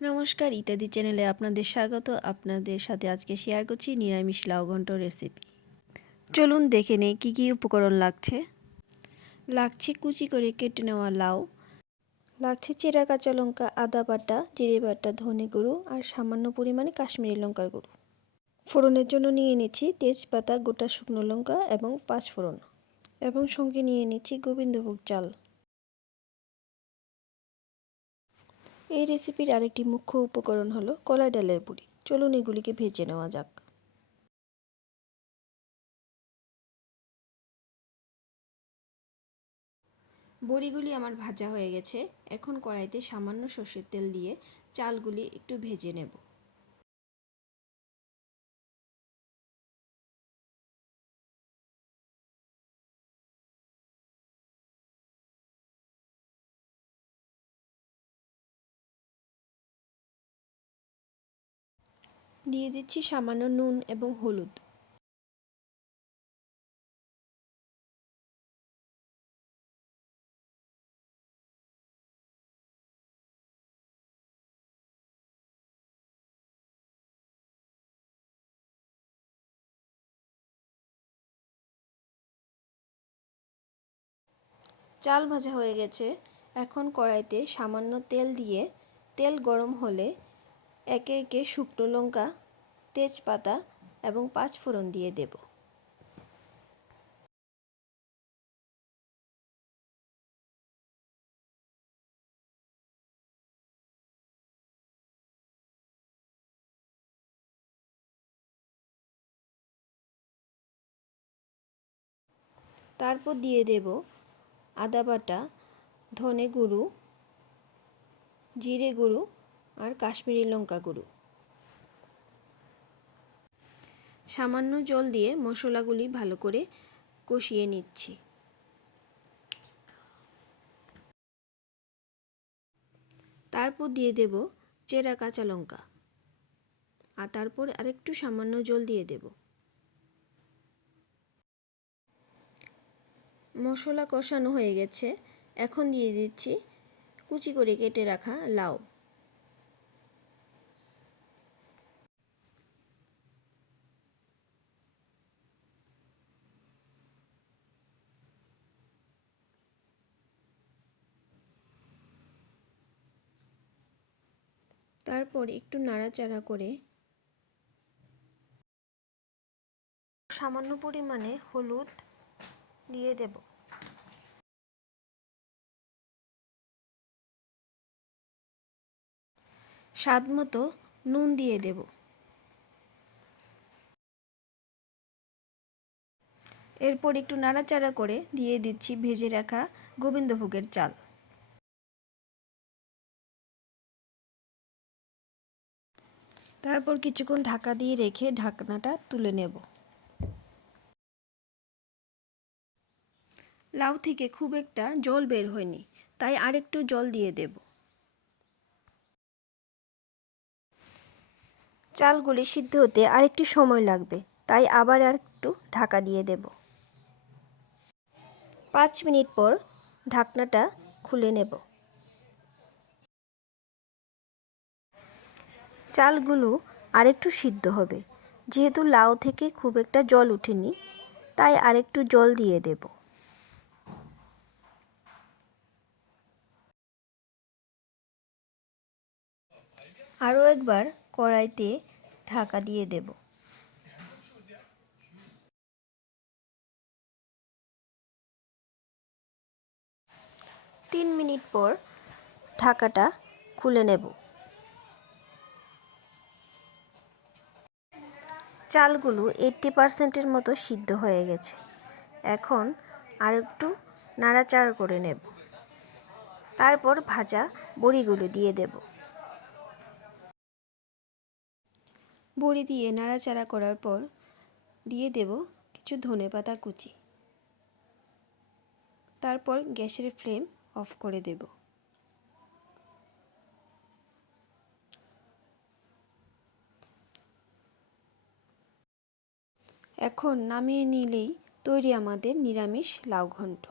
নমস্কার, ইত্যাদি চ্যানেলে আপনাদের স্বাগত। আপনাদের সাথে আজকে শেয়ার করছি নিরামিষ লাউ ঘন্ট রেসিপি। চলুন দেখে নেই কী কী উপকরণ লাগছে। লাগছে কুচি করে কেটে নেওয়া লাউ, লাগছে চেরা কাঁচা লঙ্কা, আদা বাটা, জিরে বাটা, ধনে গুঁড়ো আর সামান্য পরিমাণে কাশ্মীরি লঙ্কার গুঁড়ো। ফোড়নের জন্য নিয়ে নিচ্ছি তেজপাতা, গোটা শুকনো লঙ্কা এবং পাঁচফোড়ন, এবং সঙ্গে নিয়ে নিচ্ছি গোবিন্দভোগ চাল। এই রেসিপির আরেকটি মুখ্য উপকরণ হলো কলাই ডালের বড়ি। চলুন এগুলিকে ভেজে নেওয়া যাক। বড়িগুলি আমার ভাজা হয়ে গেছে। এখন কড়াইতে সামান্য সর্ষের তেল দিয়ে চালগুলি একটু ভেজে নেব। দিয়ে দিচ্ছি সামান্য নুন এবং হলুদ। চাল ভাজা হয়ে গেছে। এখন কড়াইতে সামান্য তেল দিয়ে তেল গরম হলে একে একে শুকনো লঙ্কা, তেজপাতা এবং পাঁচফোড়ন দিয়ে দেব। তারপর দিয়ে দেব আদা বাটা, ধনে গুঁড়ো, জিরে গুঁড়ো আর কাশ্মীরি লঙ্কা গুঁড়ো। সামান্য জল দিয়ে মশলাগুলি ভালো করে কষিয়ে নিচ্ছি। তারপর দিয়ে দেব চেরা কাঁচা লঙ্কা, আর তারপর আরেকটু সামান্য জল দিয়ে দেব। মশলা কষানো হয়ে গেছে। এখন দিয়ে দিচ্ছি কুচি করে কেটে রাখা লাউ। তারপর একটু নাড়াচাড়া করে সামান্য পরিমাণে হলুদ দিয়ে দেব। স্বাদ মতো নুন দিয়ে দেব। এরপর একটু নাড়াচাড়া করে দিয়ে দিচ্ছি ভেজে রাখা গোবিন্দভোগের চাল। তারপর কিছুক্ষণ ঢাকা দিয়ে রেখে ঢাকনাটা তুলে নেব। লাউ থেকে খুব একটা জল বের হয়নি, তাই আরেকটু জল দিয়ে দেব। চালগুলি সিদ্ধ হতে আরেকটু সময় লাগবে, তাই আবার একটু ঢাকা দিয়ে দেব। 5 মিনিট পর ঢাকনাটা খুলে নেব। চালগুলো আরেকটু সিদ্ধ হবে। যেহেতু লাউ থেকে খুব একটা জল ওঠেনি, তাই আরেকটু জল দিয়ে দেব। আরও একবার কড়াইতে ঢাকা দিয়ে দেব। তিন মিনিট পর ঢাকাটা খুলে নেব। চালগুলো 80% মতো সিদ্ধ হয়ে গেছে। এখন আরেকটু নাড়াচাড়া করে নেব। তারপর ভাজা বড়িগুলো দিয়ে দেব। বড়ি দিয়ে নাড়াচাড়া করার পর দিয়ে দেব কিছু ধনেপাতা কুচি। তারপর গ্যাসের ফ্লেম অফ করে দেব। এখন নামিয়ে নিলেই তৈরি আমাদের নিরামিষ লাউ ঘন্ট।